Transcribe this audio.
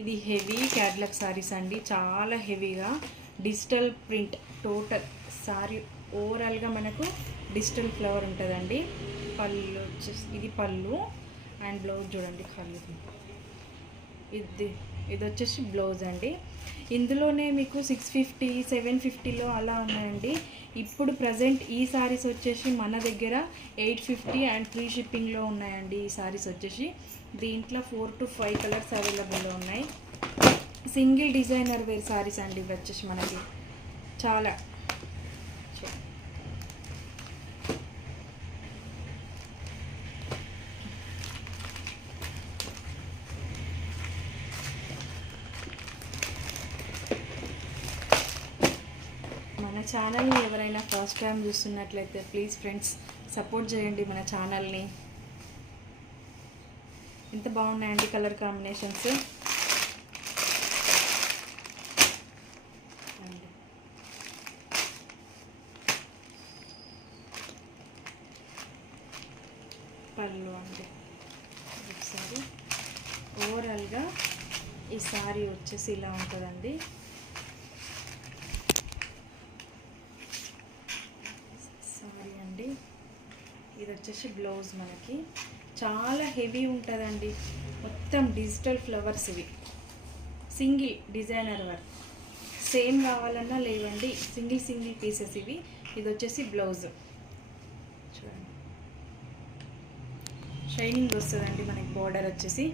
ఇది heavy catalogue saris అండి, చాలా హెవీగా డిజిటల్ ప్రింట్ టోటల్ సారీ ఓవరాల్గా మనకు డిజిటల్ ఫ్లవర్ ఉంటుందండి. పళ్ళు వచ్చేసి ఇది పళ్ళు అండ్ బ్లౌజ్ చూడండి కళ్ళు. ఇది వచ్చేసి బ్లౌజ్ అండి. ఇందులోనే మీకు 650 750లో అలా ఉన్నాయండి. ఇప్పుడు ప్రజెంట్ ఈ సారీస్ వచ్చేసి మన దగ్గర 850 అండ్ ఫ్రీ షిప్పింగ్లో ఉన్నాయండి. ఈ సారీస్ వచ్చేసి దీంట్లో 4 to 5 కలర్స్ అవైలబుల్లో ఉన్నాయి. సింగిల్ డిజైనర్ వేర్ సారీస్ అండి ఇవి వచ్చేసి మనకి చాలా. మన ఛానల్ని ఎవరైనా ఫస్ట్ టైం చూస్తున్నట్లయితే ప్లీజ్ ఫ్రెండ్స్ సపోర్ట్ చేయండి మన ఛానల్ని. ఎంత బాగున్నాయండి కలర్ కాంబినేషన్స్. పళ్ళు అంటే ఒకసారి ఓవరాల్గా ఈ సారీ వచ్చేసి ఇలా ఉంటుందండి. సారీ అండి, ఇది వచ్చేసి బ్లౌజ్ మనకి చాలా హెవీ ఉంటుందండి. మొత్తం డిజిటల్ ఫ్లవర్స్ ఇవి, సింగిల్ డిజైనర్ వర్క్. సేమ్ కావాలన్నా లేవండి, సింగిల్ పీసెస్ ఇవి. ఇది వచ్చేసి బ్లౌజ్ చూడండి, షైనింగ్ వస్తుందండి మనకి. బోర్డర్ వచ్చేసి